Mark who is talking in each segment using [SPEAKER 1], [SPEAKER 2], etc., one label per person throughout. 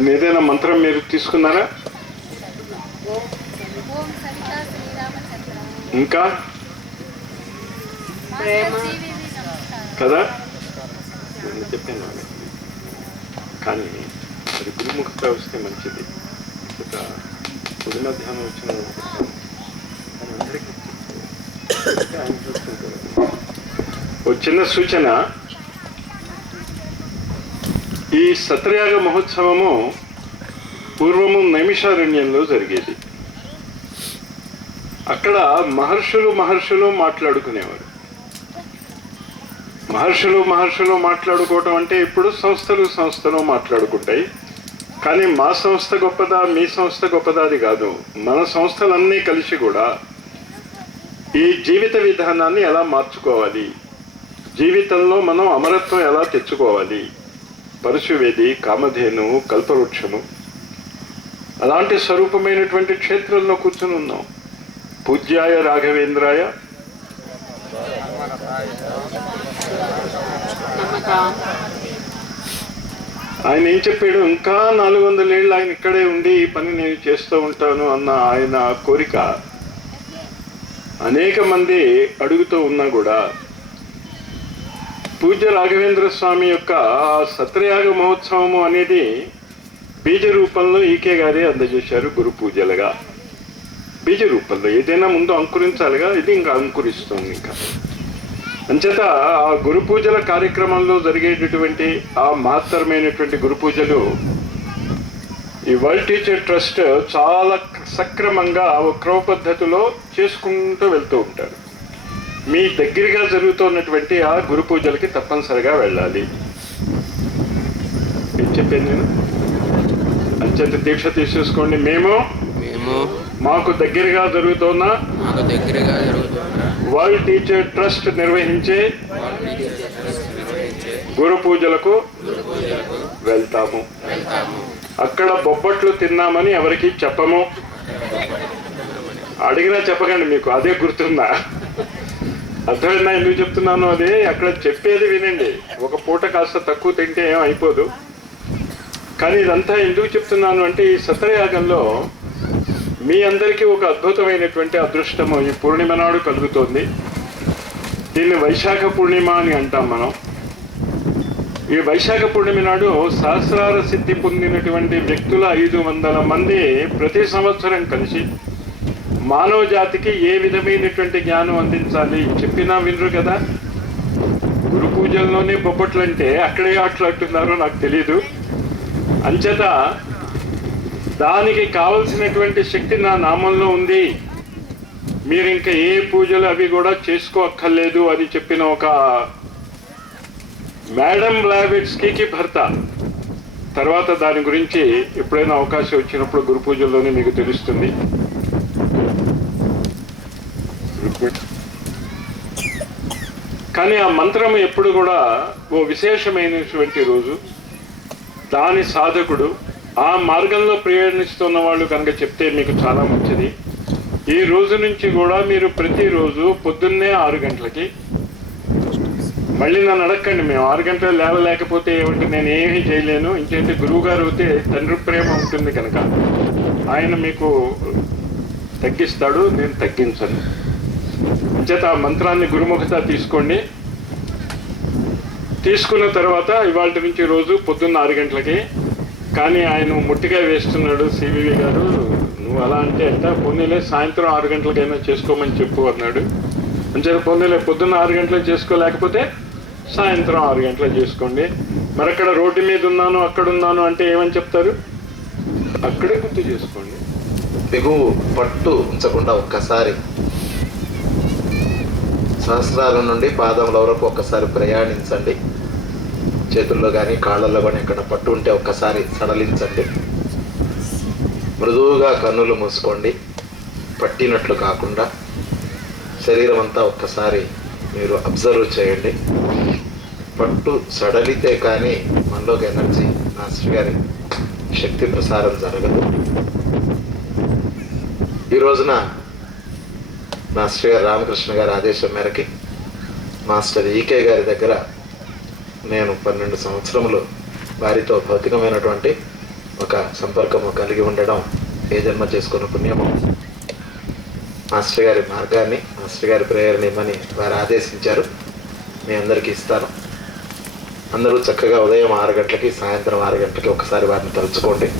[SPEAKER 1] మేము ఏదైనా మంత్రం మీరు తీసుకున్నారా? ఇంకా? కదా? నేను చెప్పాను కానీ అది గురుముఖత వస్తే మంచిది. ఒక పొద్దున ధ్యానం వచ్చిన కానీ చిన్న సూచన. ఈ సత్రయాగ మహోత్సవము పూర్వము నైమిషారణ్యంలో జరిగేది. అక్కడ మహర్షులు మహర్షులు మాట్లాడుకునేవారు. మహర్షులు మహర్షులు మాట్లాడుకోవటం అంటే ఇప్పుడు సంస్థలు సంస్థలు మాట్లాడుకుంటాయి. కానీ మా సంస్థ గొప్పదా మీ సంస్థ గొప్పదా అది కాదు. మన సంస్థలన్నీ కలిసి కూడా ఈ జీవిత విధానాన్ని ఎలా మార్చుకోవాలి? జీవితంలో మనం అమరత్వం ఎలా తెచ్చుకోవాలి? పరశువేది కామధేను కల్పవృక్షము. అలాంటి స్వరూపమైనటువంటి క్షేత్రంలో కూర్చుని ఉన్నాం. పూజ్యాయ రాఘవేంద్రాయ. ఆయన ఏం చెప్పాడు? ఇంకా నాలుగు వందల ఏళ్ళు ఆయన ఇక్కడే ఉండి ఈ పని నేను చేస్తూ ఉంటాను అన్న ఆయన కోరిక. అనేక మంది అడుగుతూ ఉన్నా కూడా పూజ్య రాఘవేంద్ర స్వామి యొక్క సత్రయాగ మహోత్సవము అనేది బీజ రూపంలో ఈకే గారే అందజేశారు గురు పూజలుగా. బీజ రూపంలో ఏదైనా ముందు అంకురించాలిగా ఇది ఇంకా అంకురిస్తుంది ఇంకా. అంచేత ఆ గురు పూజల కార్యక్రమంలో జరిగేటటువంటి ఆ మహత్తరమైనటువంటి గురు పూజలు ఈ వరల్డ్ టీచర్ ట్రస్ట్ చాలా సక్రమంగా ఒక క్రమ పద్ధతిలో చేసుకుంటూ వెళ్తూ ఉంటారు. మీ దగ్గరగా జరుగుతున్నటువంటి ఆ గురు పూజలకి తప్పనిసరిగా వెళ్ళాలి. ఏం చెప్పాను నేను? అంచెంత దీక్ష తీసేసుకోండి. మేము
[SPEAKER 2] మేము
[SPEAKER 1] మాకు దగ్గరగా జరుగుతున్న
[SPEAKER 2] మాకు దగ్గరగా జరుగుతున్న
[SPEAKER 1] వరల్డ్ టీచర్ ట్రస్ట్ నిర్వహించే గురు పూజలకు వెళ్తాము. అక్కడ బొబ్బట్లు తిన్నామని ఎవరికి చెప్పము. అడిగినా చెప్పకండి మీకు అదే గుర్తుందా? అర్థమైందా? ఎందుకు చెప్తున్నాను? అదే అక్కడ చెప్పేది వినండి. ఒక పూట కాస్త తక్కువ తింటే ఏం అయిపోదు. కానీ ఇదంతా ఎందుకు చెప్తున్నాను అంటే ఈ సత్రయాగంలో మీ అందరికీ ఒక అద్భుతమైనటువంటి అదృష్టము ఈ పూర్ణిమ నాడు కలుగుతోంది. దీన్ని వైశాఖ పూర్ణిమ అని అంటాం మనం. ఈ వైశాఖ పూర్ణిమ నాడు సహస్రార సిద్ధి పొందినటువంటి వ్యక్తుల ఐదు వందల మంది ప్రతి సంవత్సరం కలిసి మానవ జాతికి ఏ విధమైనటువంటి జ్ఞానం అందించాలి చెప్పినా వినరు కదా? గురు పూజల్లోనే బొబ్బట్లు అంటే అక్కడే ఆటలాడుతున్నారో నాకు తెలియదు అంచేత దానికి కావలసినటువంటి శక్తి నా నామంలో ఉంది. మీరు ఇంకా ఏ పూజలు అవి కూడా చేసుకోక్కర్లేదు అని చెప్పిన ఒక మేడం బ్లావెట్స్కి భర్త. తర్వాత దాని గురించి ఎప్పుడైనా అవకాశం వచ్చినప్పుడు గురు పూజల్లోనే మీకు తెలుస్తుంది. కానీ ఆ మంత్రం ఎప్పుడు కూడా ఓ విశేషమైనటువంటి రోజు. దాని సాధకుడు ఆ మార్గంలో ప్రయాణిస్తున్న వాళ్ళు కనుక చెప్తే మీకు చాలా మంచిది. ఈ రోజు నుంచి కూడా మీరు ప్రతిరోజు పొద్దున్నే ఆరు గంటలకి మళ్ళీ నన్ను అడగండి మేము ఆరు గంటలు లేవలేకపోతే ఏమిటి నేను ఏమీ చేయలేను. ఇంకైతే గురువు గారు అయితే తండ్రి ప్రేమ ఉంటుంది కనుక ఆయన మీకు తగ్గిస్తాడు నేను తగ్గించను. చేత ఆ మంత్రాన్ని గురుముఖత తీసుకోండి. తీసుకున్న తర్వాత ఇవాళ నుంచి రోజు పొద్దున్న ఆరు గంటలకి. కానీ ఆయన ముట్టిగా వేస్తున్నాడు సివివి గారు. నువ్వు అలా అంటే ఎంత? పొన్నిలే సాయంత్రం ఆరు గంటలకైనా చేసుకోమని చెప్పు అన్నాడు. అంచేత పొన్నిలే పొద్దున్న ఆరు గంటలకు చేసుకోలేకపోతే సాయంత్రం ఆరు గంటలకు చేసుకోండి. మరి అక్కడ రోడ్డు మీద ఉన్నాను అక్కడ ఉన్నాను అంటే ఏమని చెప్తారు? అక్కడే గుర్తు చేసుకోండి.
[SPEAKER 3] బిగువు పట్టు ఉంచకుండా ఒక్కసారి సహస్రాల నుండి పాదముల వరకు ఒక్కసారి ప్రయాణించండి. చేతుల్లో కానీ కాళ్ళల్లో కానీ ఎక్కడ పట్టు ఉంటే ఒక్కసారి సడలించండి. మృదువుగా కన్నులు మూసుకోండి. పట్టినట్లు కాకుండా శరీరం అంతా ఒక్కసారి మీరు అబ్జర్వ్ చేయండి. పట్టు సడలితే కానీ మనలోకి ఎనర్జీ మాస్టర్ గారి శక్తి ప్రసారం జరగదు. ఈ రోజున మాస్టర్ గారు రామకృష్ణ గారి ఆదేశం మేరకి మాస్టర్ ఈకే గారి దగ్గర నేను పన్నెండు సంవత్సరములు వారితో భౌతికమైనటువంటి ఒక సంపర్కము కలిగి ఉండడం ఏ జన్మ చేసుకున్న పుణ్యము. మాస్టర్ గారి మార్గాన్ని మాస్టర్ గారి ప్రేయర్ని ఇవ్వని వారు ఆదేశించారు. మీ అందరికీ ఇస్తాను. అందరూ చక్కగా ఉదయం ఆరు గంటలకి సాయంత్రం ఆరు గంటలకి ఒకసారి వారిని తలుచుకోండి.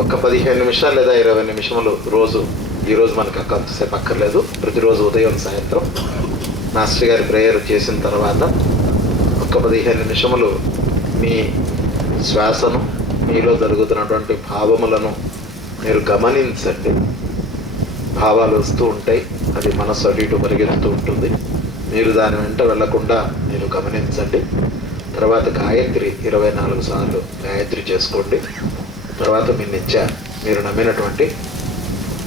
[SPEAKER 3] ఒక పదిహేను నిమిషాలు లేదా ఇరవై నిమిషములు రోజు ఈరోజు మనకు కొంతసేపు అక్కర్లేదు. ప్రతిరోజు ఉదయం సాయంత్రం మాస్టర్ గారి ప్రేయర్ చేసిన తర్వాత ఒక పదిహేను నిమిషములు మీ శ్వాసను మీలో జరుగుతున్నటువంటి భావములను మీరు గమనించండి. భావాలు వస్తూ ఉంటాయి. అది మనస్సు అటు ఇటు పరిగెత్తుతూ ఉంటుంది. మీరు దాని వెంట వెళ్ళకుండా మీరు గమనించండి. తర్వాత గాయత్రి ఇరవై నాలుగు సార్లు గాయత్రి చేసుకోండి. తర్వాత మీ నిత్య మీరు నమ్మినటువంటి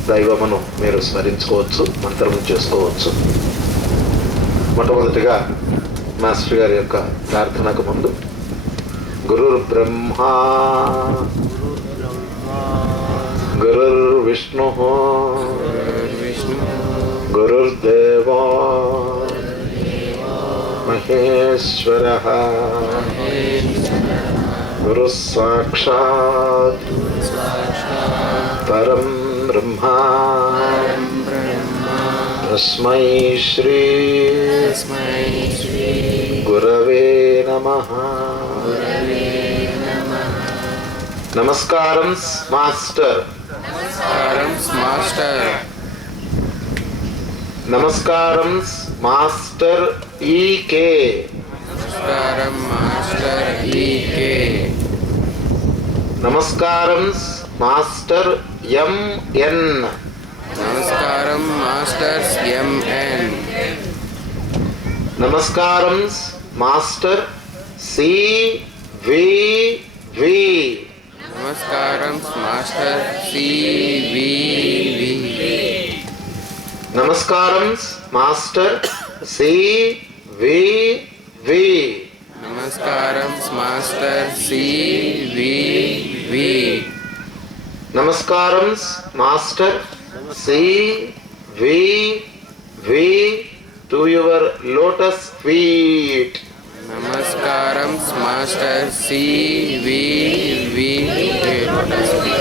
[SPEAKER 3] దైవమును మీరు స్మరించుకోవచ్చు మంత్రము చేసుకోవచ్చు. మొట్టమొదటిగా మాస్టర్ గారి యొక్క ప్రార్థనకు ముందు గురుర్ బ్రహ్మా గురుర్ విష్ణు
[SPEAKER 2] విష్ణు
[SPEAKER 3] గురుర్దేవ మహేశ్వర గురు సాక్షాత్ పరం శ్రీ
[SPEAKER 2] తస్మై శ్రీ
[SPEAKER 3] గురవే నమ నమస్కారం మాస్టర్
[SPEAKER 2] నమస్కారం మాస్టర్
[SPEAKER 3] నమస్కారం మాస్టర్ ఈకే
[SPEAKER 2] నమస్కారం మాస్టర్ ఈకే
[SPEAKER 3] నమస్కారం మాస్టర్ ఎంఎన్
[SPEAKER 2] నమస్కారం మాస్టర్స్ ఎంఎన్
[SPEAKER 3] నమస్కారం మాస్టర్ సివివి
[SPEAKER 2] నమస్కారం మాస్టర్ సివివి
[SPEAKER 3] నమస్కారం మాస్టర్ సివివి
[SPEAKER 2] నమస్కారం మాస్టర్ సివివి
[SPEAKER 3] నమస్కారం master CVV to your lotus feet
[SPEAKER 2] నమస్కారం మాస్టర్ సివివి
[SPEAKER 3] ఒక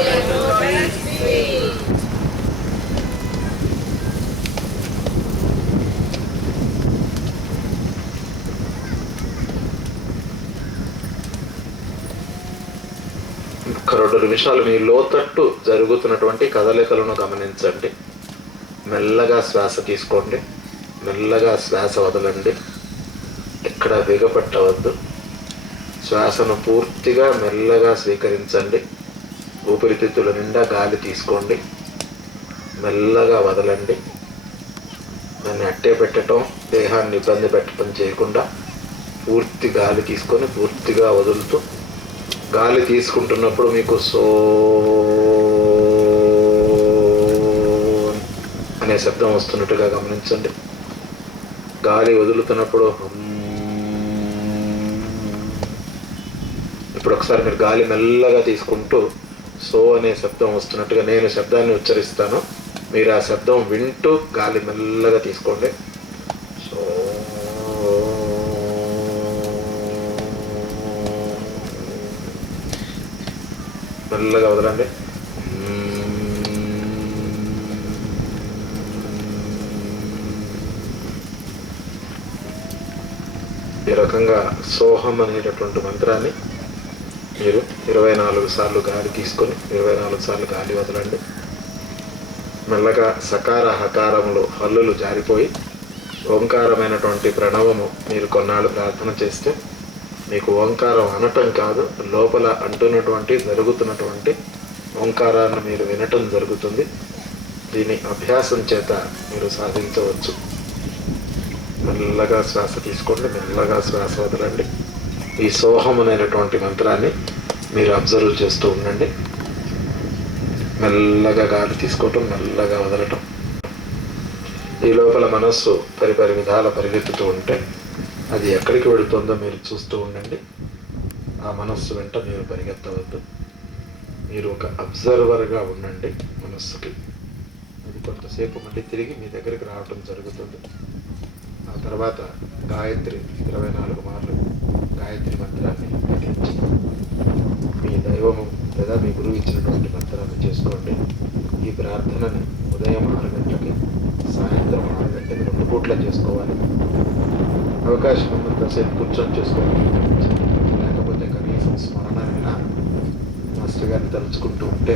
[SPEAKER 3] రెండు నిమిషాలు మీ లోతట్టు జరుగుతున్నటువంటి కదలికలను గమనించండి. మెల్లగా శ్వాస తీసుకోండి. మెల్లగా శ్వాస వదలండి. ఎక్కడ బిగపట్టవద్దు శ్వాసను పూర్తిగా మెల్లగా స్వీకరించండి. ఊపిరితిత్తుల నిండా గాలి తీసుకోండి. మెల్లగా వదలండి. దాన్ని అట్టే పెట్టడం దేహాన్ని ఇబ్బంది పెట్టడం చేయకుండా పూర్తి గాలి తీసుకొని పూర్తిగా వదులుతూ గాలి తీసుకుంటున్నప్పుడు మీకు సో అనే శబ్దం వస్తున్నట్టుగా గమనించండి. గాలి వదులుతున్నప్పుడు ఇప్పుడు ఒకసారి మీరు గాలి మెల్లగా తీసుకుంటూ సో అనే శబ్దం వస్తున్నట్టుగా నేను శబ్దాన్ని ఉచ్చరిస్తాను. మీరు ఆ శబ్దం వింటూ గాలి మెల్లగా తీసుకోండి సో మెల్లగా వదలండి. ఈ రకంగా సోహం అనేటటువంటి మంత్రాన్ని మీరు ఇరవై నాలుగు సార్లు గాలి తీసుకొని ఇరవై నాలుగు సార్లు గాలి వదలండి. మెల్లగా సకార హకారములు హల్లులు జారిపోయి ఓంకారమైనటువంటి ప్రణవము మీరు కొన్నాళ్ళు ప్రార్థన చేస్తే మీకు ఓంకారం అనటం కాదు లోపల అంటున్నటువంటి జరుగుతున్నటువంటి ఓంకారాన్ని మీరు వినటం జరుగుతుంది. దీని అభ్యాసం చేత మీరు సాధించవచ్చు. మెల్లగా శ్వాస తీసుకోండి మెల్లగా శ్వాస వదలండి. ఈ సోహం అనేటటువంటి మంత్రాన్ని మీరు అబ్జర్వ్ చేస్తూ ఉండండి. మెల్లగా గాలి తీసుకోవటం మెల్లగా వదలటం. ఈ లోపల మనస్సు పరిపరి విధాల పరిగెత్తుతూ ఉంటే అది ఎక్కడికి వెళుతుందో మీరు చూస్తూ ఉండండి. ఆ మనస్సు వెంట మీరు పరిగెత్తవద్దు. మీరు ఒక అబ్జర్వర్గా ఉండండి మనస్సుకి. అది కొంతసేపు మళ్ళీ తిరిగి మీ దగ్గరికి రావటం జరుగుతుంది. ఆ తర్వాత గాయత్రి ఇరవై నాలుగు మార్లు గాయత్రి మంత్రాన్ని పఠించి మీ దైవము లేదా మీ గురువు ఇచ్చినటువంటి మంత్రాన్ని చేసుకోండి. ఈ ప్రార్థనని ఉదయం ఆరు గంటలకి సాయంత్రం ఆరు గంటలకి రెండు పూట్ల చేసుకోవాలి అవకాశం కూర్చొని చేసుకోవాలి లేకపోతే కనీసం స్మరణ మాస్టర్ గారిని తలుచుకుంటూ ఉంటే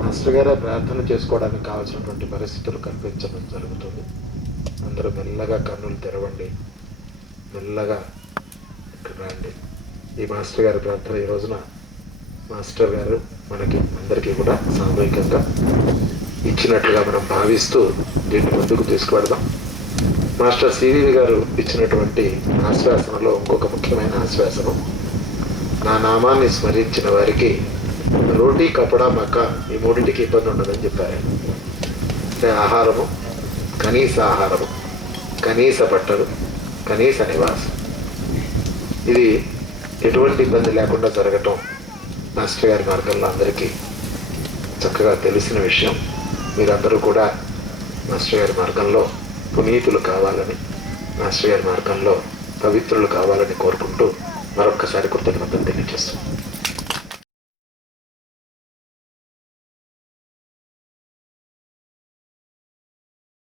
[SPEAKER 3] మాస్టర్ గారే ప్రార్థన చేసుకోవడానికి కావాల్సినటువంటి పరిస్థితులు కల్పించడం జరుగుతుంది. అందరూ మెల్లగా కన్నులు తెరవండి. మెల్లగా ఇక్కడ రండి. ఈ మాస్టర్ గారి ప్రార్థన ఈ రోజున మాస్టర్ గారు మనకి అందరికీ కూడా సామూహికంగా ఇచ్చినట్లుగా మనం భావిస్తూ దీన్ని ముందుకు తీసుకువెడదాం. మాస్టర్ సివివి గారు ఇచ్చినటువంటి ఆశ్వాసనలో ఇంకొక ముఖ్యమైన ఆశ్వాసనం. నా నామాన్ని స్మరించిన వారికి రోటీ కపడా మక్క ఈ మూడింటికి ఇబ్బంది ఉండదని చెప్పారు. అంటే ఆహారము కనీస ఆహారము కనీస బట్టలు కనీస నివాసం. ఇది ఎటువంటి ఇబ్బంది లేకుండా జరగటం మాస్టర్ గారి మార్గంలో అందరికీ చక్కగా తెలిసిన విషయం. మీరందరూ కూడా మాస్టర్ గారి మార్గంలో పునీతులు కావాలని ఆశ్రయ మార్గంలో పవిత్రులు కావాలని కోరుకుంటూ మరొక్కసారి కృతజ్ఞతలు తెలియజేస్తున్నాను.